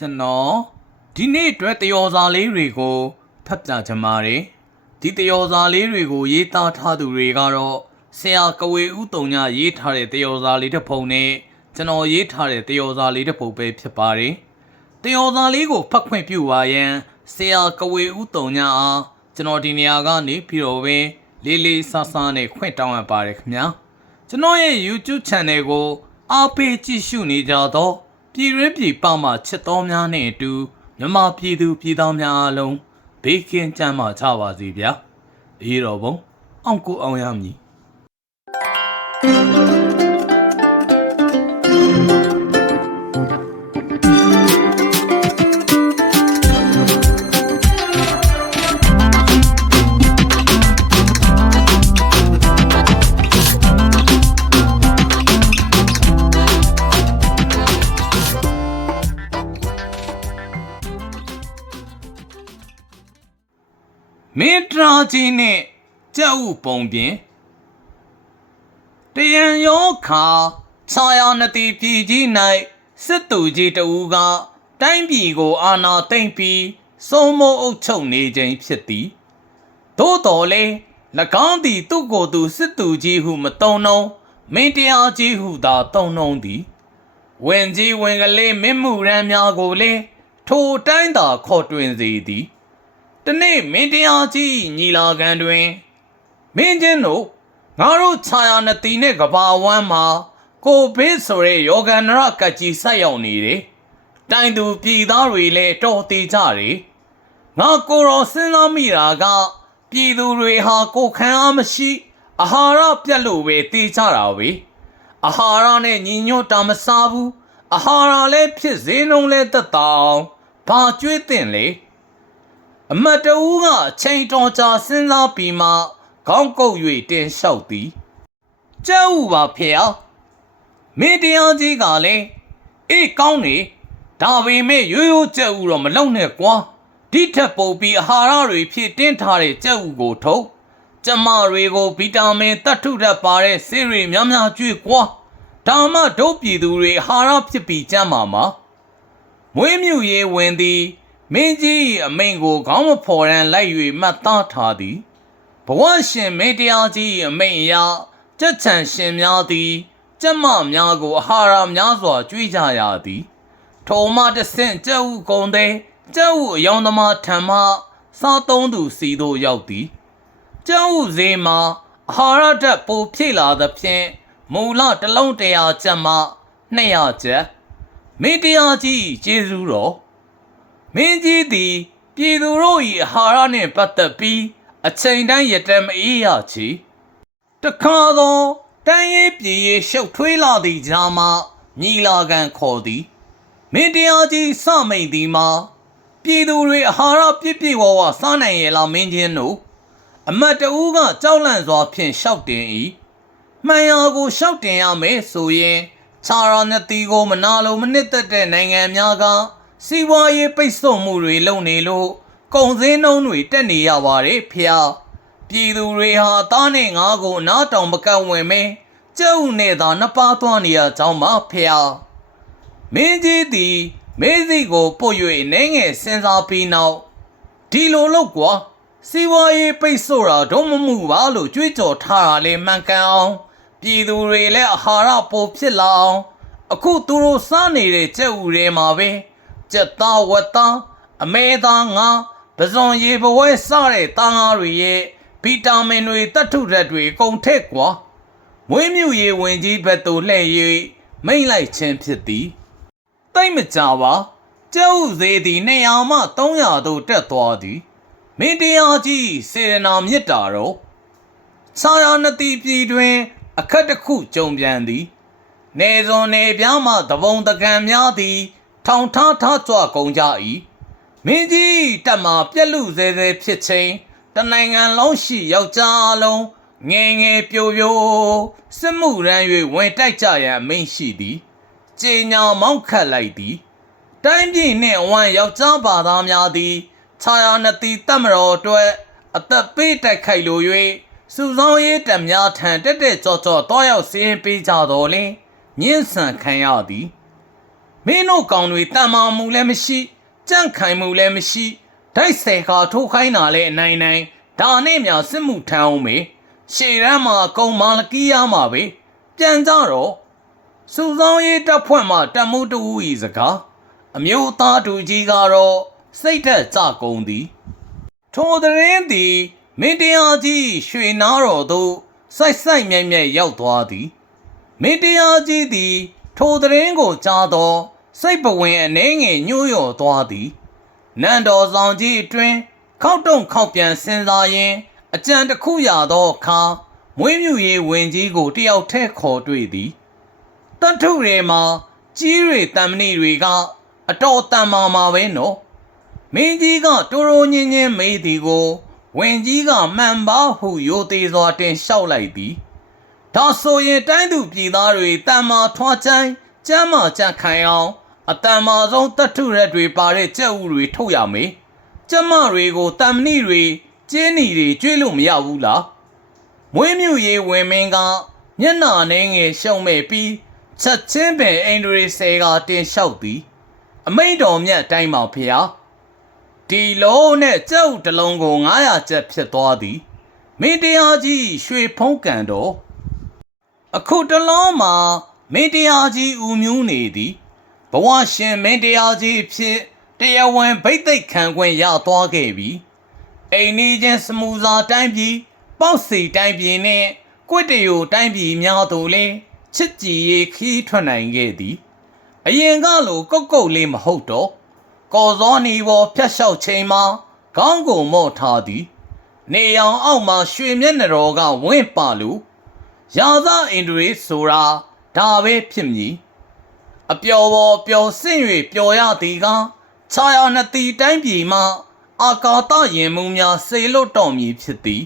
ကျွန်တော်ဒီနေ့အတွက်တယောစာလေးတွေကိုဖတ်ပြချင်ပါတယ်ဒီတယောစာလေးတွေကိုရေးသားထားသူတွေကတော့ဆရာကဝေဦးတုံညရေးထားတဲ့တယောစာလေးတစ်ပုံနဲ့ကျွန်တော်ရေးထားတဲ့တယောစာလေးတစ်ပုံပဲဖြစ်ပါတယ်တယောစာလေးကိုဖတ်ခွင့်ပြုပါရန်ဆရာကဝေဦးတုံညအားကျွန်တော်ဒီနေရာကနေပြီးတော့ပဲလေးလေးဆဆနဲ့ခွင့်တောင်းရပါတယ်ခင်ဗျာကျွန်တော်ရဲ့ YouTube Channel ကိုအားပေးကြည့်ရှုနေကြတော့ပြည်ရင်းပြည်ပမှာချစ်တော်များနဲ့အတူမြန်မာပြည်သူပြည်သားများအားလုံးဘေးကင်းကြမ်းမှချပါစေဗျာအေးတော်ဘုံအောင်ကိုအောင်ရမည်မင်းတရာကြီးနဲ့ကြောက်ဥပုံပြင်တရံရောခါဆာယာနတိပြည်ကြီး၌စစ်သူကြီးတဦးကတိုင်းပြည်ကိုအာဏာသိမ်းပြီးစိုးမိုးအုပ်ချုပ်နေခြင်းဖြစ်သည်သို့တော်လည်း၎င်းသည်သူ့ကိုယ်သူစစ်သူကြီးဟုမတုံနှုံမင်းတရားကြီးဟုသာတုံနှုံသည်ဝင်ကြီးဝင်ကလေးမင်းမှုရန်များကိုလည်းထိုတိုင်းသာခေါ်တွင်စေသည်တနေ့မင်းတရားကြီးညီလာခံတွင်မင်းချင်းတို့ငါတို့ခြာယာနတိနဲ့ကဘာဝမ်းမှာကိုဘေးဆိုတဲ့ယောဂန္နရကကြီးဆက်ရောက်နေတယ်။တိုင်သူပြည်သားတွေလည်းတော်သေးကြတယ်။ငါကိုတော်စဉ်းစားမိတာကပြည်သူတွေဟာကိုခံအားမရှိအာဟာရပြတ်လို့ပဲတေးကြတာပဲ။အာဟာရနဲ့ညီညွတ်တာမစားဘူး။အာဟာရလည်းဖြစ်စေနှုံးလည်းသက်သာအောင်ဘာကျွေးတင်လဲ။အမတ်တဦးကအချိန်တော်ကြာစဉ်းစားပြီးမှခေါင်းကုပ်၍တင်လျှောက်သည်ကျဲဥပါဖေဟာမင်းတရားကြီးကလည်းအေးကောင်းနေဒါပေမဲ့ရိုးရိုးကျဲဥတော့မလုံနဲ့ကွာဒီထက်ပိုပြီးအာဟာရတွေဖြည့်တင်းထားတဲ့ကျဲဥကိုထုတ်ကျမတွေကိုဗီတာမင်သတ္ထုဓာတ်ပါတဲ့ဆေးတွေများများကျွေးကွာဒါမှဒုတ်ပြည်သူတွေအာဟာရဖြစ်ပြီးကျန်းမာမှာမွေးမြူရေးဝင်သည်မင်းကြီးအမိန်ကိုခေါင်းမဖော်ရန်လိုက်၍မှတ်သားထားသည်ဘဝရှင်မင်းတရားကြီးအမိန်အရကြက်ချံရှင်များသည်ကျက်မများကိုအာဟာရများစွာကျွေးကြရသည်ထိုမှတဆင့်ကျက်ဥကုံသည်ကျက်ဥအယောင်သမားထံမှစားသုံးသူစီသို့ရောက်သည်ကျက်ဥဈေးမှာအာဟာရဓာတ်ပိုဖြည့်လာသဖြင့်မူလတစ်လုံး100ကျပ်မှ200ကျပ်မင်းတရားကြီးကျေးဇူးတော်မင်းကြီးသည်ပြည်သူတို့၏အာဟာရနှင့်ပတ်သက်ပြီးအချိန်တိုင်းရတမ်းမအေးရချေတခါသောတန်းရေးပြည်ရေးရှုပ်ထွေးလာသည့်ကြားမှညီလာခံခေါ်သည်မင်းတရားကြီးစမိန်သည်မှာပြည်သူတွေအာဟာရပြည့်ပြည့်ဝဝစားနိုင်ရဲ့လားမင်းချင်းတို့အမတ်တဦးကကြောက်လန့်စွာဖြင့်ရှောက်တင်၏မှန်ရာကိုရှောက်တင်ရမယ်ဆိုရင်ခြာရာနတိကိုမနာလိုမနစ်သက်တဲ့နိုင်ငံများကစီးပွားရေးပိတ်ဆို့မှုတွေလုပ်နေလို့ကုန်စည်နှုန်းတွေတက်နေရပါတယ်ဖျားပြည်သူတွေဟာသားနဲ့ငါးကိုအနားတောင်မကန့်ဝင်မဲကျုပ်နဲ့သာနှစ်ပါးသွားနေရကြောင်းပါဖျားမင်းကြီးသည်မေးစီကိုပုတ်၍နှဲငယ်စဉ်းစားပြီးနောက်ဒီလိုလုပ်ကွာစီးပွားရေးပိတ်ဆို့တာတော့မမှုပါလို့ကြွေးကြော်ထားတာလေမှန်ကန်အောင်ပြည်သူတွေလည်းအာဟာရပိုဖြစ်လာအောင်အခုသူတို့စားနေတဲ့ကျက်ဥတွေမှာပဲကျက်သားဝက်သားအမဲသားငါပဇွန်ရေပဝဲစတဲ့သားငါတွေရဲ့ဗီတာမင်တွေသတ္ထုဓာတ်တွေအကုန်ထည့်ကွာမွေးမြူရေးဝင်ကြီးဘက်သို့လှည့်၍မိတ်လိုက်ခြင်းဖြစ်သည်တိတ်မကြပါကျဲဥသေးသည်200မှ300သို့တက်သွားသည်မင်းတရားကြီးစေရနာမြစ်တာတော့ခြာယာနတိပြည်တွင်အခက်တစ်ခုကြုံပြန်သည်နေစွန်နေပြားမှတပုံတကံများသည်ထောင်ထားထားကြွကုန်ကြ၏မင်းကြီးတက်မှာပြက်လူစဲစဲဖြစ်ချင်းတနိုင်ငံလုံးရှိယောက်ျားအလုံးငယ်ငယ်ပြိုပြိုစစ်မှုရန်၍ဝင်တိုက်ကြရန်အမိန့်ရှိသည်ကြေညာမောင်းခတ်လိုက်သည်တိုင်းပြည်နှင့်အဝမ်းယောက်ျားဘာသာများသည်ခြာယာနတိတပ်မတော်အတွက်အသက်ပေးတိုက်ခိုက်လို၍စုဆောင်းရေးတပ်များထံတက်တက်ကြော့ကြော့တောက်ရောက်စင်းပေးကြတော်လဲညှင်းဆန်ခံရသည်မ မင်းတို့ကောင်တွေတန်မာမှုလည်းမရှိကြန့်ခိုင်မှုလည်းမရှိဒိုက်ဆယ်ခါထိုးခိုင်းတာလည်းအနိုင်နိုင်ဒါနဲ့များစစ်မှုထမ်းအောင်မေရှေ့ရမ်းမှာကုံမာလကီးရမှာပဲပြန်ကြတော့စူဆောင်းရေးတပ်ဖွဲ့မှတမှုတူဤစကားအမျိုးသားတူကြီးကတော့စိတ်သက်ကြကုန်သည်ထိုသတရင်သည်မင်းတရားကြီးရွှေနားတော်သို့စိုက်စိုက်မြိုက်မြိုက်ရောက်သွားသည်မင်းတရားကြီးသည်ထိုသတရင်ကိုကြားသောစိတ်ပဝင်အနေငယ်ညှို့ယော်သွားသည်နန်းတော်ဆောင်ကြီးအတွင်ခောက်တုံခောက်ပြန်စင်စားရင်းအကြံတစ်ခုရသောအခါမွေးမြူရေးဝင်ကြီးကိုတယောက်ထဲခေါ်တွေ့သည်တတ်ထုတွေမှာကြီးတွေတံမဏိတွေကအတော်တန်မာပဲနော်မင်းကြီးကတိုးရိုးညင်းညင်းမေးသည်ကိုဝင်ကြီးကမှန်ပါဟုရိုသေးစွာတင်လျှောက်လိုက်သည်ဒါဆိုရင်တိုင်းသူပြည်သားတွေတန်မာထွားချိုင်းကျမ်းမာကြခိုင်အောင်အတန်မာဆုံးတတ်ထုရက်တွေပါတဲ့ကြက်ဥတွေထုတ်ရမယ်ကျမတွေကိုတံမဏိတွေကျင်းနီတွေကျွေးလို့မရဘူးလားမွေးမြူရေးဝင်မင်းကမျက်နှာနှင်းငယ်ရှုံမဲ့ပြီးချက်ချင်းပင်အင်ဒရီဆယ်ကတင်လျှောက်သည်အမိန့်တော်မြတ်တိုင်းပါဖေဟာဒီလုံးနဲ့ကြက်ဥတစ်လုံးကို900ကျပ်ဖြစ်သွားသည်မင်းတရားကြီးရွှေဖုံးကန်တော်အခုတလုံးမှာမင်းတရားကြီးဦးမြူးနေသည်ဘဝရှင်မင်းတရားကြီးဖြစ်တရားဝင်ဗိတ်သိက်ခံခွင့်ရသွားခဲ့ပြီအိမ်နီးချင်းစမူစာတိုင်းပြည်ပေါက်စီတိုင်းပြည်နဲ့ကွတ်တရိုတိုင်းပြည်များတို့လည်းချစ်ကြည်ရေးခီးထွက်နိုင်ခဲ့သည်အရင်ကလိုကုတ်ကုတ်လေးမဟုတ်တော့ကော်စောနီပေါ်ဖြတ်လျှောက်ချိန်မှာခေါင်းကိုမော့ထားသည်နေရောင်အောက်မှာရွှေမျက်နှာတော်ကဝင့်ပါလူရာဇအင်ဒရီဆိုတာဒါပဲဖြစ်မည်အပျော်ပေါ်ပျော်စင့်၍ပျော်ရသည်ကခြာရနတိတိုင်းပြည်မှအာကာသရင်မှုများစေလွတ်တော်မည်ဖြစ်သည်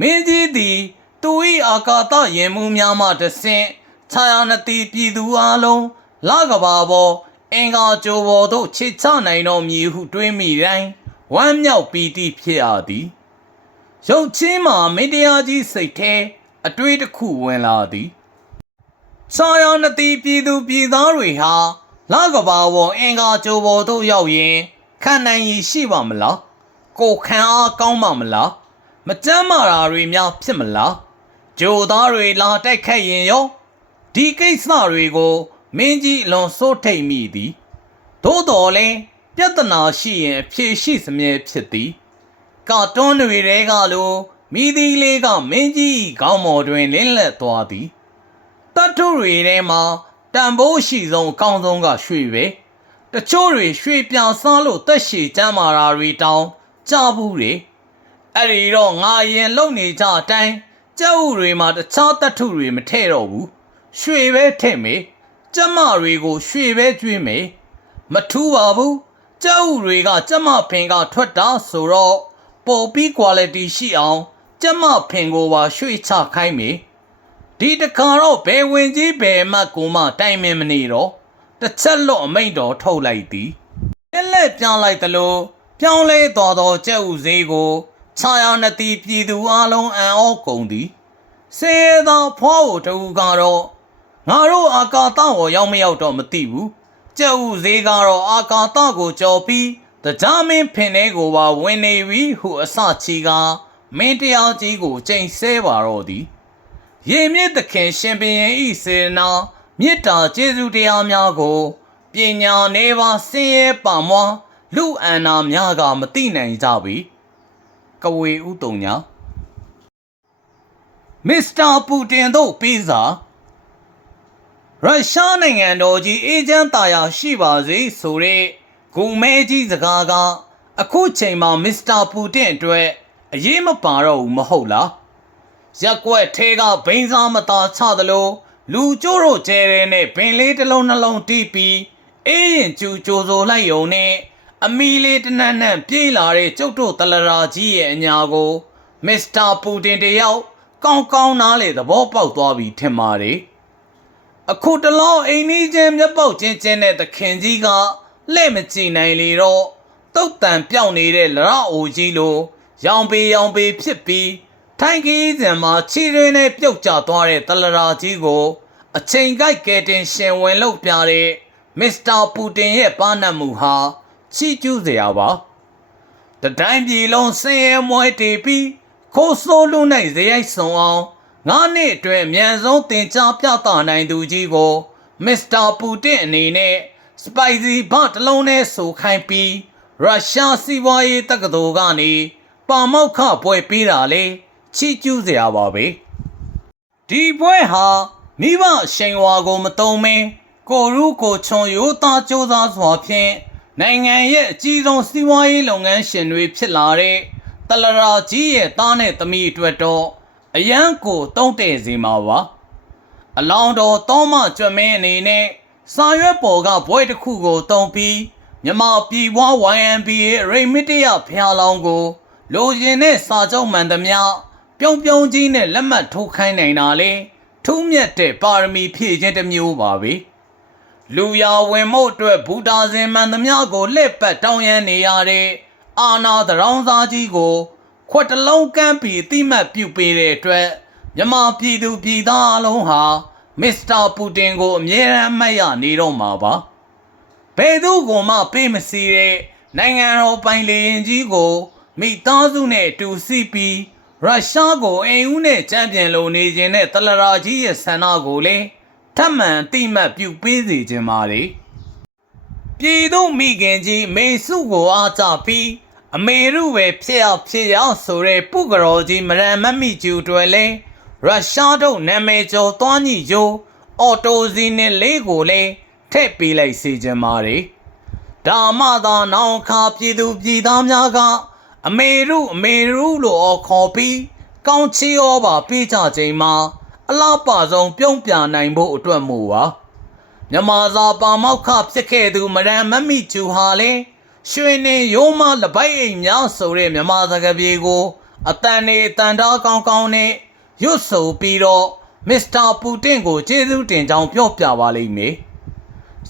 မင်းကြီးသည်သူ၏အာကာသရင်မှုများမှတဆင့်ခြာရနတိပြည်သူအလုံးလကဘာပေါ်အင်္ဂါကြိုပေါ်သို့ခြေချနိုင်တော်မည်ဟုတွေးမိတိုင်းဝမ်းမြောက်ပီတိဖြစ်ရသည်ရုပ်ချင်းမှာမင်းတရားကြီးစိတ်ထဲအတွေးတစ်ခုဝင်လာသည်ခြာရနတိပြည်သူပြည်သားတွေဟာလကဘာပေါ်အင်္ဂါကြိုပေါ်သို့ရောက်ရင်ခံနိုင်ရည်ရှိပါမလားကိုခံအားကောင်းပါမလားမကြမ်းမာတာတွေများဖြစ်မလားဂျိုသားတွေလာတိုက်ခတ်ရင်ရောဒီကိစ္စတွေကိုမင်းကြီးအလွန်စိုးထိတ်မိသည်သို့တော်လည်းပြဿနာရှိရင်အဖြေရှိစမြဲဖြစ်သည်ကာတွန်းတွေတဲကလိုမိသီးလေးကမင်းကြီးခေါင်းမော်တွင်လင်းလက်သွားသည်တတ်ထုတွေထဲမှာတန်ဖိုးရှိဆုံးအကောင်းဆုံးကရွှေပဲတချို့တွေရွှေပြာစားလို့တက်ရှည်ကျမ်းမာတာတွေတောင်းကြဘူးလေအဲ့ဒီတော့ငါရင်လုံနေကြအတိုင်းကျက်ဥတွေမှာတခြားတတ်ထုတွေမထည့်တော့ဘူးရွှေပဲထည့်မေကျမတွေကိုရွှေပဲကျွေးမေမထူးပါဘူးကျက်ဥတွေကကျမဖင်ကထွက်တာဆိုတော့ပိုပြီး quality ရှိအောင်ကျမဖင်ကိုပါရွှေ့ချခိုင်းမေဒီတခါတော့ဘယ်ဝင်ကြီးဘယ်မှကိုမှတိုင်မင်မနေတော့တစ်ချက်လွတ်အမိန့်တော်ထုတ်လိုက်သည်လက်ပြောင်းလိုက်သလိုပြောင်းလဲသွားသောကျက်ဥဈေးကိုခြာရနတိပြည်သူအလုံးအံ့ဩကုန်သည်စေသောဖွားကိုတူကတော့ငါတို့အာကာသကိုရောက်မရောက်တော့မသိဘူးကျက်ဥဈေးကတော့အာကာသကိုကြော်ပြီးတကြားမင်းဖင်ထဲကိုပါဝင်နေပြီဟုအစချီကမင်းတရားကြီးကိုကျိန်ဆဲပါတော့သည်ရေမြင့်သခင်ရှင်ဘုရင်ဤစေနာမေတ္တာကျေးဇူးတရားများကိုပညာနေပါဆင်းရဲပါမွားလူအန္နာများကမသိနိုင်ကြပြီကဝေဥတုံညာမစ္စတာပူတင်တို့ပေးစာရုရှားနိုင်ငံတော်ကြီးအေဂျင့်တာယာရှိပါစေဆိုတဲ့ဂုံမဲကြီးစကားကအခုချိန်မှာမစ္စတာပူတင်အတွက်အရေးမပါတော့ဘူးမဟုတ်လားရက်ကွက်ထဲကဘိန်းစားမသာချသလိုလူကျိုးတို့ကျဲရဲနဲ့ပင်လေးတစ်လုံးနှလုံးတီးပြီးအေးရင်ကျူကြိုဆိုလိုက်ယုံနဲ့အမီလေးတနန်းနန်းပြေးလာတဲ့ကျုပ်တို့တလရာကြီးရဲ့အညာကိုမစ္စတာပူတင်တယောက်ကောင်းကောင်းနားလေသဘောပေါက်သွားပြီထင်ပါတယ်အခုတလောအိမ်နီးချင်းမျက်ပေါက်ချင်းချင်းတဲ့သခင်ကြီးကလက်မကြည့်နိုင်လေတော့တုတ်တန်ပြောင်းနေတဲ့လရအိုကြီးလိုရောင်ပေဖြစ်ပြီးထိုင်းကြီးစံမှာခြေရင်းနဲ့ပြုတ်ကျသွားတဲ့တလရာကြီးကိုအချိန်ကိုက်ကဲတင်ရှင်ဝင်လို့ပြတဲ့ မစ္စတာပူတင်ရဲ့ပါနတ်မှုဟာချီးကျူးစရာပါတတိုင်းပြည်လုံးဆင်းရဲမွဲတေပြီးခိုးဆိုးလူနိုင်ဇယိုက်ဆောင်အောင်9 နှစ်အတွင်းအမြန်ဆုံးတင်ကြားပြသနိုင်သူကြီးကိုမစ္စတာပူတင်အနေနဲ့စပိုက်စီဘတလုံးနဲ့ဆိုခိုင်းပြီးရုရှားစီးပွားရေးတက္ကသိုလ်ကနေပါမောက္ခပွဲပေးတာလေချီးကျူးစရာပါပဲဒီပွဲဟာမိဘရှိန်ဝါကိုမတုံးမင်းကိုရုကိုချွန်ရိုးသားစ조사စွာဖြင့်နိုင်ငံရဲ့အကြီးဆုံးစီးပွားရေးလုပ်ငန်းရှင်တွေဖြစ်လာတဲ့တလရာကြီးရဲ့သားနဲ့သမီးအတွက်တော့အရန်ကိုတုံးတဲ့စီမှာပါအလောင်းတော်တောမကျွတ်မင်းအနေနဲ့စာရွက်ပေါ်ကဘွဲတစ်ခုကိုတုံးပြီးမြမပြည်ပွား YMBA ရိမစ်တရဖျားလောင်းကိုလိုချင်တဲ့စာချုပ်မှန်သမျှပြုံးပြုံးကြီးနဲ့လက်မှတ်ထိုးခိုင်းနိုင်တာလေထူးမြတ်တဲ့ပါရမီဖြည့်ခြင်းတစ်မျိုးပါပဲလူရဝင်မှုအတွက်ဘူတာစင်မှန်သမျှကိုလက်ပတ်တောင်းရမ်းနေရတဲ့အာနာသရောင်းစားကြီးကိုခွက်တလုံးကမ်းပြီးအတိမတ်ပြုတ်ပေးတဲ့အတွက်မြမပြည်သူပြည်သားအလုံးဟာမစ္စတာပူတင်ကိုအမြဲတမ်းမှတ်ရနေတော့မှာပါဘယ်သူကမှပေးမစီတဲ့နိုင်ငံတော်ပိုင်လေရင်ကြီးကိုမိသားစုနဲ့အတူစီးပြီးရုရှားကိုအိမ်ဦးနဲ့ကြမ်းပြန်လို့နေခြင်းနဲ့တလရာကြီးရဲ့ဆန္ဒကိုလည်းထပ်မံအတိမတ်ပြုပေးစေခြင်းပါလေပြည်သူမိခင်ကြီးမေစုကိုအားကြပြီးအမေရုပဲဖြစ်ရဆိုတဲ့ပုဂ္ဂရောကြီးမရန်မမိကျူတွေလဲရုရှားတို့နာမည်ကျော်သွားညီကျိုးအော်တိုစီနဲ့လေးကိုလည်းထည့်ပေးလိုက်စေခြင်းပါလေဒါမှသာနောက်ခါပြည်သူပြည်သားများကအမေရုလို့ခေါ်ပြီးကောင်းချီးဩဘာပေးကြခြင်းမှာအလားပါဆုံးပြုံးပြနိုင်ဖို့အတွက်မို့ပါမြန်မာစာပါမောက္ခဖြစ်ခဲ့သူမရန်မမိကျူဟာလေရွှေနေရိုးမလပိုက်အိမ်များဆိုတဲ့မြန်မာစကားပြေကိုအတန်နေတန်တားကောင်းကောင်းနဲ့ရွတ်ဆိုပြီးတော့မစ္စတာပူတင်ကိုကျေးဇူးတင်ကြောင်းပြောပြပါလိမ့်မယ်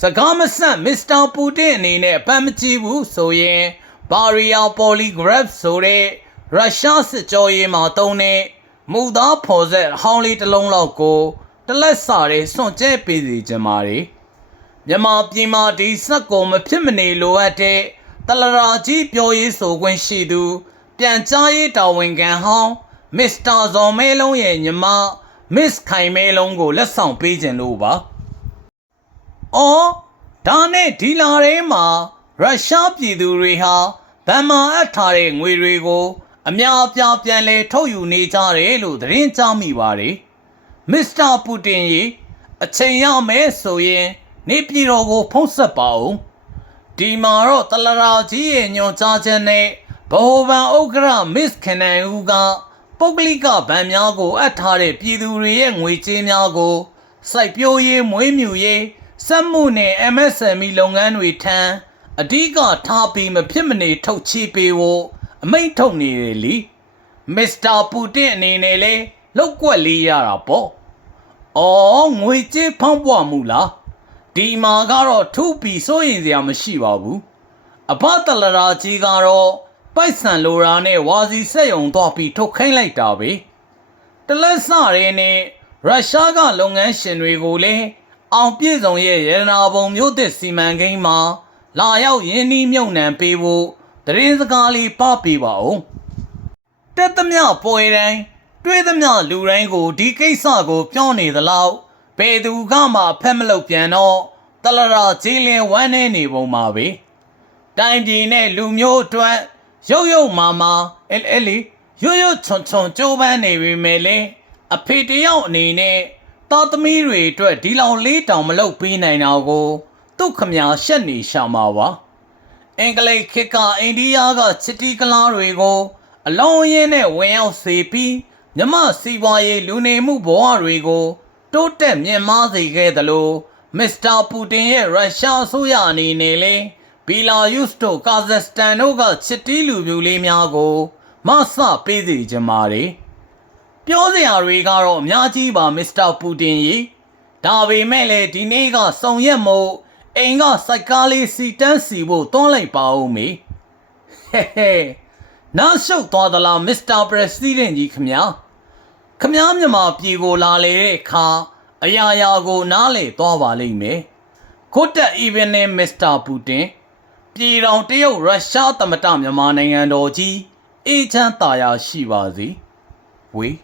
စကားမဆက်မစ္စတာပူတင်အနေနဲ့အပန်းမကြည့်ဘူးဆိုရင်ဘာရီယာပိုလီဂရပ်ဆိုတဲ့ရုရှားစစ်ကြောရေးမှာတုံးတဲ့မူသားဖော်ဆက်အဟောင်းလေးတစ်လုံးလောက်ကိုတလက်စာရဲစွန့်ကျဲပေးစီခြင်းပါလေမြန်မာပြည်မှာဒီစက်ကိုမဖြစ်မနေလိုအပ်တဲ့တလရာကြီးပြောရေးဆိုခွင့်ရှိသူပြန်ကြားရေးတာဝန်ခံဟောင်းမစ္စတာဇော်မဲလုံးရဲ့ညီမမစ္စခိုင်မဲလုံးကိုလက်ဆောင်ပေးခြင်းလို့ပါအော်ဒါနဲ့ဒီလာထဲမှာရုရှားပြည်သူတွေဟာဗန်မာအပ်ထားတဲ့ငွေတွေကိုအများအပြားပြန်လဲထုတ်ယူနေကြတယ်လို့သတင်းကြားမိပါတယ်မစ္စတာပူတင်ရေအချိန်ရမယ်ဆိုရင်နေပြည်တော်ကိုဖုံးဆက်ပါဦးဒီမှာတော့တလရာကြီးရဲ့ညွှန်ကြားချက်နဲ့ဗဟိုဘဏ်ဥက္ကဋ္ဌမစ္စခနန်ဦးကပုဂ္ဂလိကဘဏ်များကိုအပ်ထားတဲ့ပြည်သူတွေရဲ့ငွေကြေးများကိုစိုက်ပျိုးရေးမွေးမြူရေးစက်မှုနဲ့ MSME လုပ်ငန်းတွေထံအဓိကထားပြီးမဖြစ်မနေထုတ်ချေးပေးဖို့အမိန့်ထုတ်နေတယ်လीမစ္စတာပူတင်အနေနဲ့လေလောက်ကွက်လေးရတာပေါ့အော်ငွေကြေးဖောင်းပွားမှုလားဒီမှာကတော့ထူးပြီးစိုးရင်စရာမရှိပါဘူးအဘတလရာကြီးကတော့ပိုက်ဆံလိုရာနဲ့ဝါစီစက်ယုံတော့ပြီးထုတ်ခိုင်းလိုက်တာပဲတလက်စရဲနဲ့ရုရှားကလုပ်ငန်းရှင်တွေကိုလည်းအောင်ပြည့်စုံရဲ့ရတနာပုံမျိုးသစ်စီမံကိန်းမှာလာရောက်ရင်းနှီးမြှုပ်နှံပေးဖို့သတင်းစကားလေးပါပေးပါဦးတက်သမျှပွဲတိုင်းတွေးသမျှလူတိုင်းကိုဒီကိစ္စကိုပြောနေသလောက်ဘယ်သူကမှဖက်မလုပ်ပြန်တော့တလရာကြီးလင်းဝမ်းနေနေပုံပါပဲတိုင်းပြည်နဲ့လူမျိုးအတွက်ရုပ်မာလေရွတ်ချွန်ကြိုးပမ်းနေပြီမဲ့လေအဖေတယောက်အနေနဲ့သားသမီးတွေအတွက်ဒီလောက်လေးတောင်မလုပ်ပေးနိုင်တော့ကိုသူ့ခမညာရှက်နေရှာမှာပါအင်္ဂလိပ်ခေတ်ကအိန္ဒိယကချစ်တီကလားတွေကိုအလုံးရင်းနဲ့ဝင်ရောက်စေပြီးမြမစီပွားရေးလူနေမှုဘဝတွေကိုတိုးတက်မြင့်မားစေခဲ့သလိုမစ္စတာပူတင်ရဲ့ရုရှားအစိုးရအနေနဲ့လေဘီလာရုစ်တို့ကာဇက်စတန်တို့ကချစ်တီလူမျိုးလေးများကိုမဆပေးစေချင်ပါတယ်ပြောစရာတွေကတော့အများကြီးပါမစ္စတာပူတင်ရေဒါပေမဲ့လေဒီနေ့ကစုံရက်မို့အိမ်ကစိုက်ကားလေးစီတန်းစီဖို့တွန်းလိုက်ပါဦးမေဟဲဟဲနားရှုပ်သွားသလားမစ္စတာပရက်စီဒင့်ကြီးခင်ဗျာမြန်မာပြည်ကိုလာလေတဲ့အခါအရာရာကိုနားလေသွားပါလိမ့်မယ် Good evening, Mr. Putin. ပြည်တော်တရုတ်ရုရှားသမ္မတမြန်မာနိုင်ငံတော်ကြီးအေးချမ်းသာယာရှိပါစေ။ ဝေး